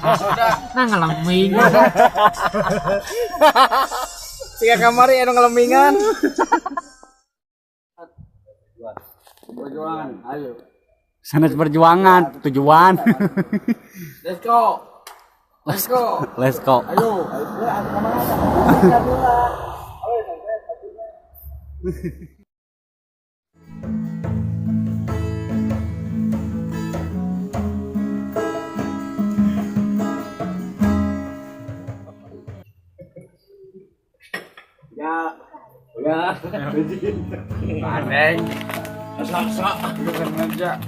Nah ngelambing. Siga kamari anu ngelemingan. Perjuangan, ayo. Sanes perjuangan, tujuan. Let's go. Let's go. Let's go. Ayo. Ya. Ya. Aneh. Asa-asa bukan aja.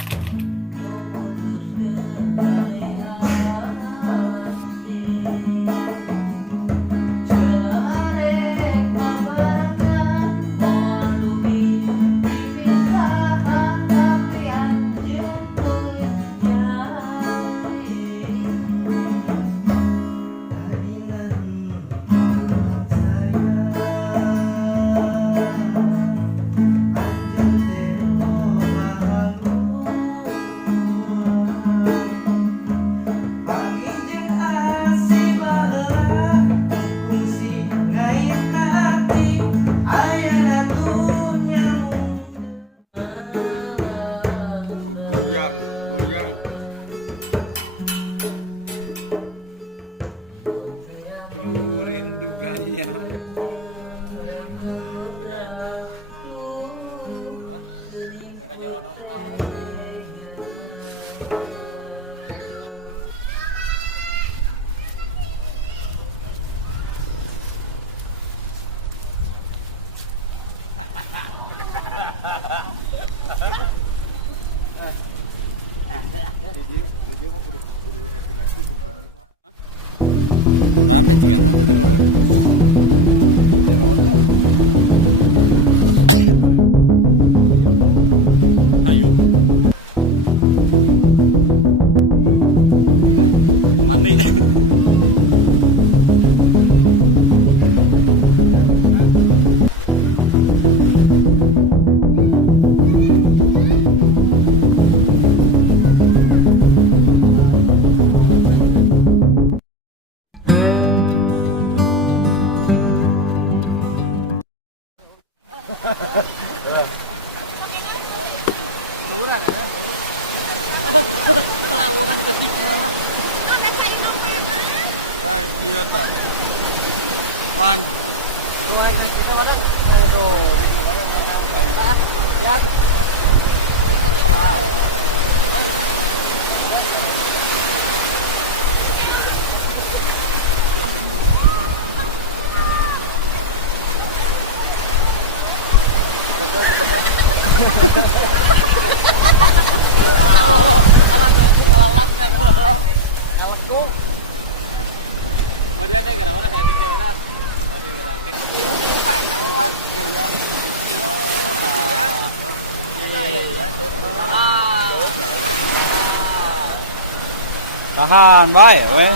Tahan bae we.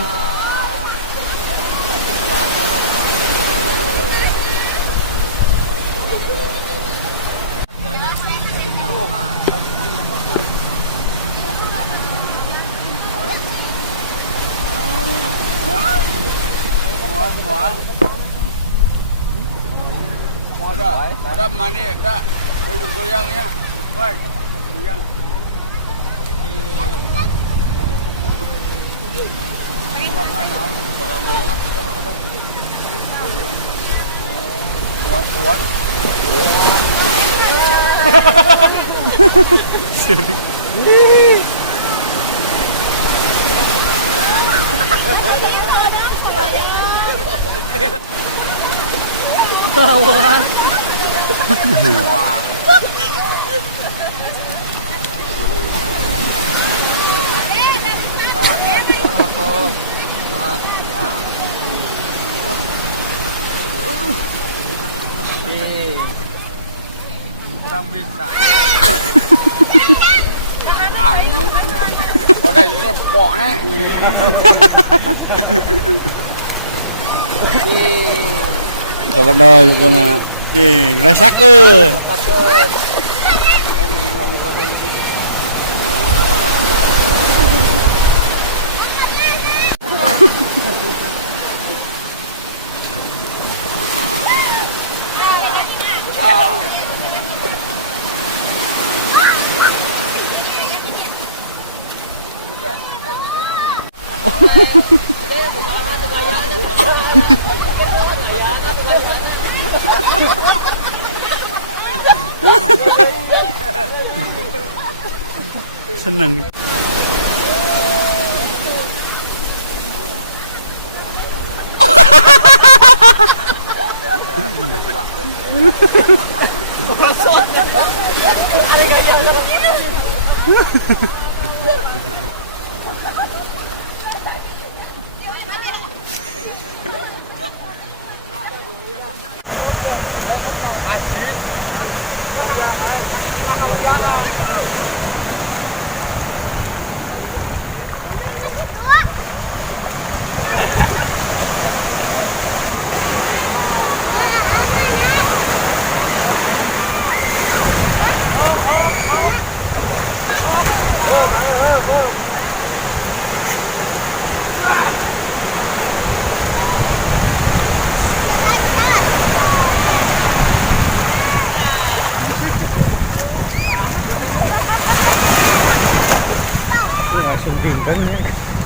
dilempengkeun nya.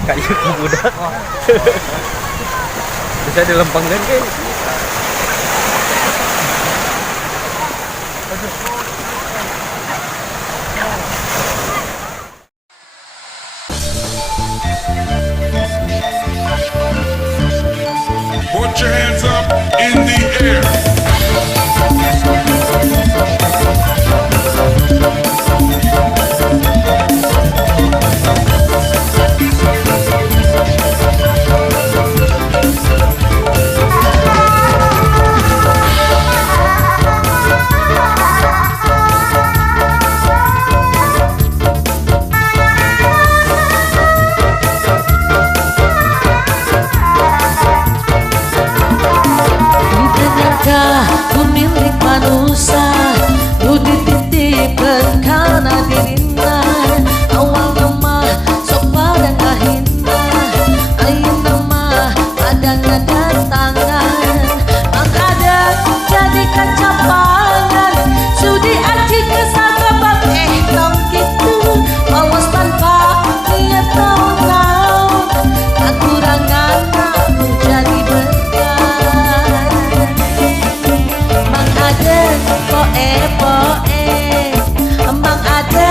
Kayu ku budak. Bisa dilempengkeun ke? Put your hands up in the air. Ku milik manusia, ku dititipkan karena dirinya. Awal nama sok pada kahina, ayeuna mah ada ngadatangan. Mangkada jadi kacapangan, sudi aji kesakabat tong kitu. Awas tanpa niat naon-naon, kakurangan aku jadi berkah. Poe-poe, emang ada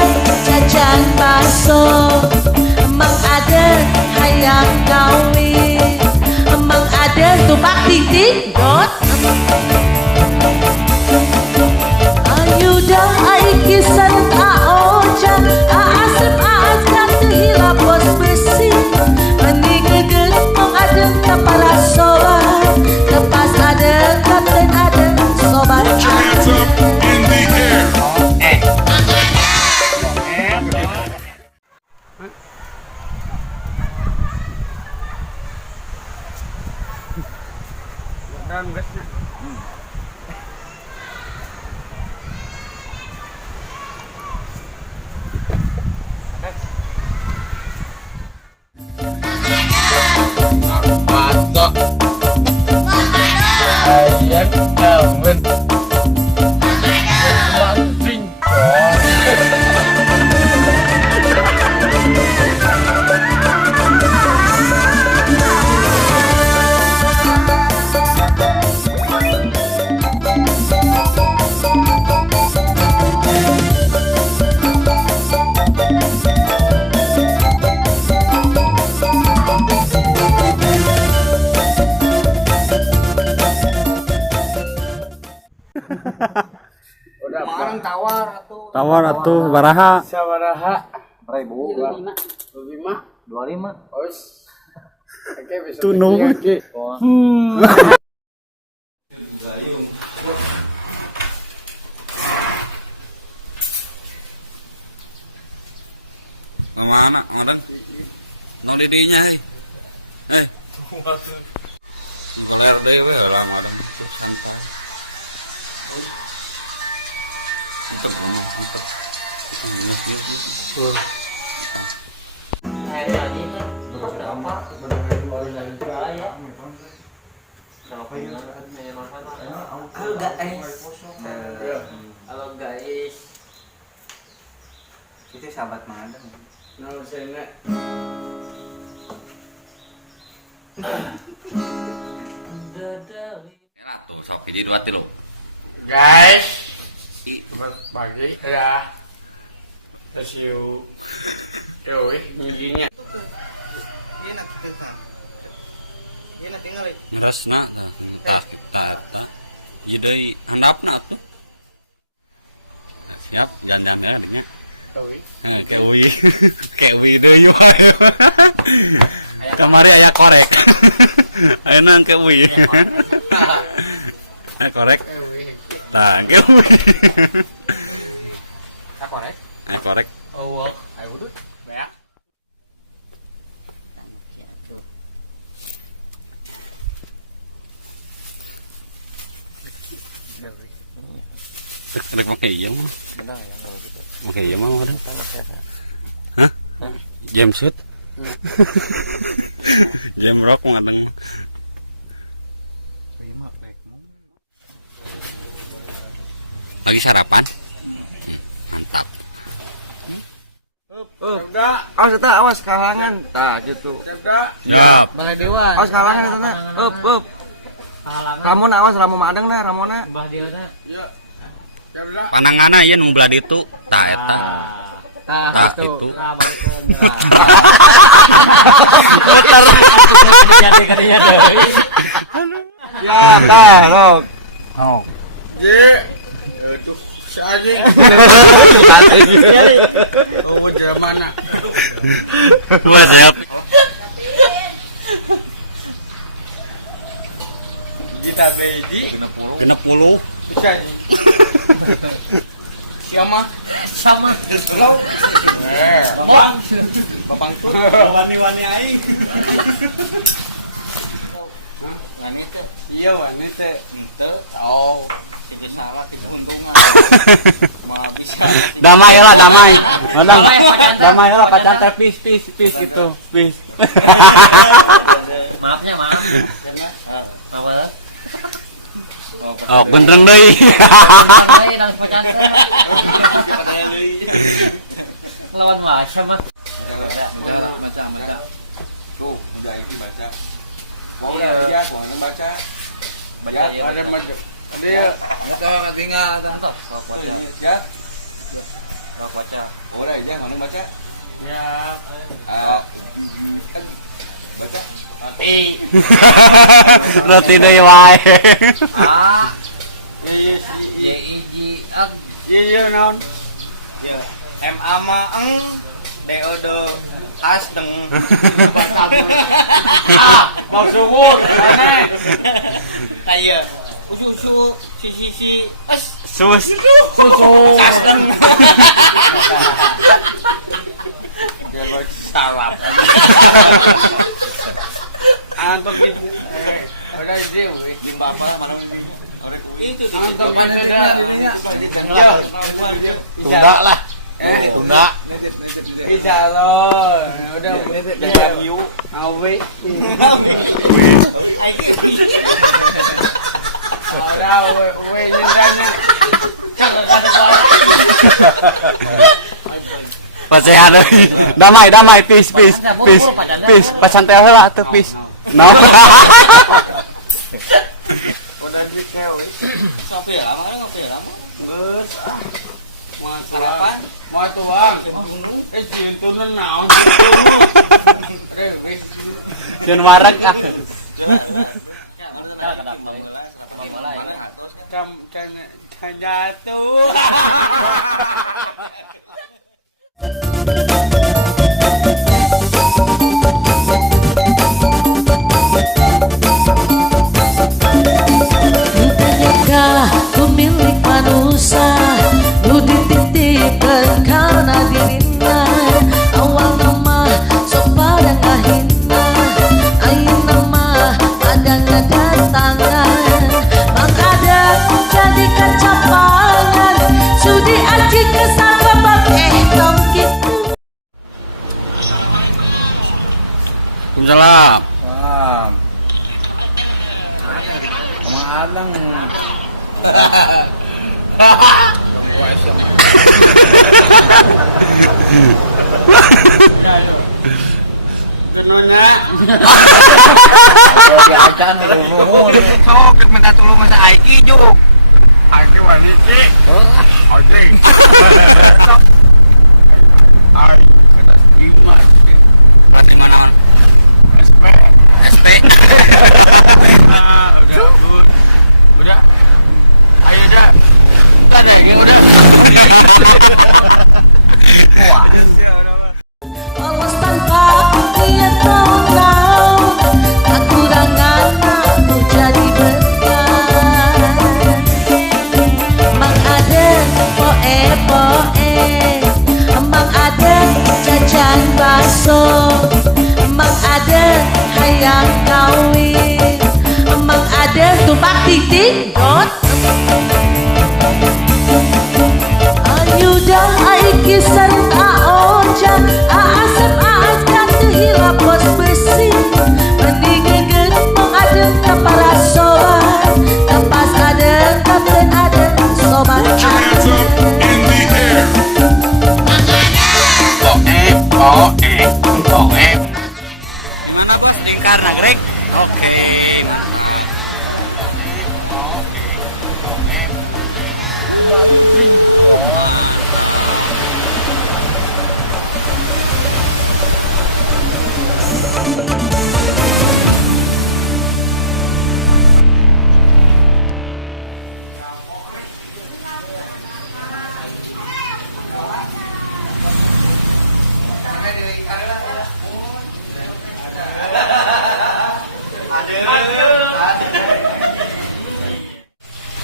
jajan bakso, emang ada hayang kawin, emang ada tupak titik dot. Ayu dah aikisan aoja, aasep aasep tehila bos besi, menikeun mong ada kepala sobat, lepas ada kapten ada sobat. Put your hands up in the air. Dan gasnya. Patok. Ayan kamen. Mancing. Udah barang tawar atuh. Tawar atuh baraha. Sabaraha? 25. 25. Ois. Oke bisa. Tunung. Kemana? Mana? No didinya Boleh dewe lama dong. Halo guys. Itu sahabat mana? Nama saya Enak tuh, sok hiji dua tilu. guys. Selamat pagi ya. Terus yuk. Yo, ngiginya. Terusna, tah. Jadi handapna tuh. Siap, jangan ya. Kewi deui wae. Kamari aya korek. Ayeuna kewi. Aya korek. Tah, kewi. Korek. Aya korek. Oh, ayo udut. Ya. Rek make ieu mah. Make ieu mah ada. Hah? Jumpsuit? Jam rock mah ada. Lagi sarapan? Enggak. Awas eta, awas kalangan. Tah gitu. Ya. Balai Dewan. Awas kalangan eta na. Up. Ramona awas Ramona adeng na Ramona. Mbah Diona. Panangana ieu nu belah ditu. Tah eta. Tah itu. Nah, balik ke Puter. kadinya deui. Ya, tah, rok. Oh. Ye. Itu si Aji. Oh, jalan mana? Dua siap. Kita beji. 60. Bisa Ji. Siapa? Sama. Lo. Babang tuh. Wani-wani aing. Wani teh. Iya, wani teh. Oh. Ini salah di untungan. Damai lah, damai. Madang. Damai lah pacan teh peace gitu. Peace. Maafnya maaf. Apa? Oh, gendreng deui. Saya nang pacan. Lawan Masya mah. Baca. Tuh, udah itu baca. Mau ya, mau baca. Baca ada baca. Ada ya. Itu tinggal tantok. Ya. Baca. Boleh aja mau baca. Ya. Kan baca. Roti deui wae. Iya naon. MA mah DO asteng. Mau subur aneh. Aya usu si Sus. asteng. Dia sarap. Antok gitu. Udah di papa malam. Itu antok mana Tunda lah. Tunda. Bisa loh. Udah dalam yu. Awe. Udah we jendanya. Pasehan deui. Damai, peace. Pacan teh heula atuh peace. No. Udah dikeu. Ngopi lama, ngopi lama. Bus. Mau tuang. Cintunan naon. Ceun wareg ah. Can jatuh. Bukankah ku milik manusia, nu dititipkeun karena dirina. Awal nama sok pada ngahina, ayeuna mah ada ngadatangan. Mang ada jadi kacapangan, sudi aji kesan babak tong kitu. Salam. Wah. Sama adang. Kenona. Diacan dulu. Sok minta tolong masa Aiki juk. Aiki wani sih. Aiki. Sok. Ai, kata Dimas. Nanti mana? SP. SP. Udah. Ayo dah. Bukan ya, udah. Wah. Awas tanpa dia tahu kekurangan aku jadi beban. Mang ada poe, mang ada jajan bakso, mang ada hayang kawin, mang ada tumpang titik dot. Ayu dah aiki serta oja, asap aja terhilap pos besi. Mendingan mengadeng tanpa rasoban, tempat adeng kapten adeng sobat Put your hands up in the air. Oh, Oke.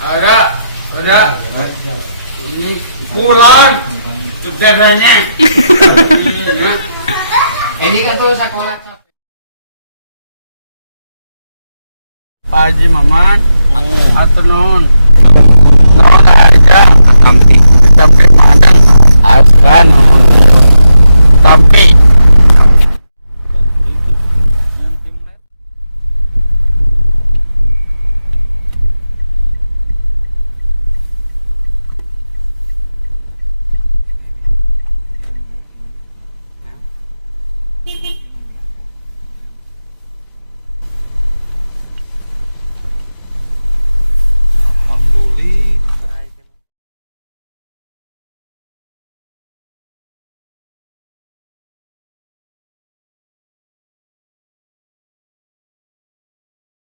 Ada. Ini pulang. Saudaranya. Ini kan tuh sekolah. Pak Haji Maman, atur nuhun. Tolong aja, kamti. Capek padang, asban.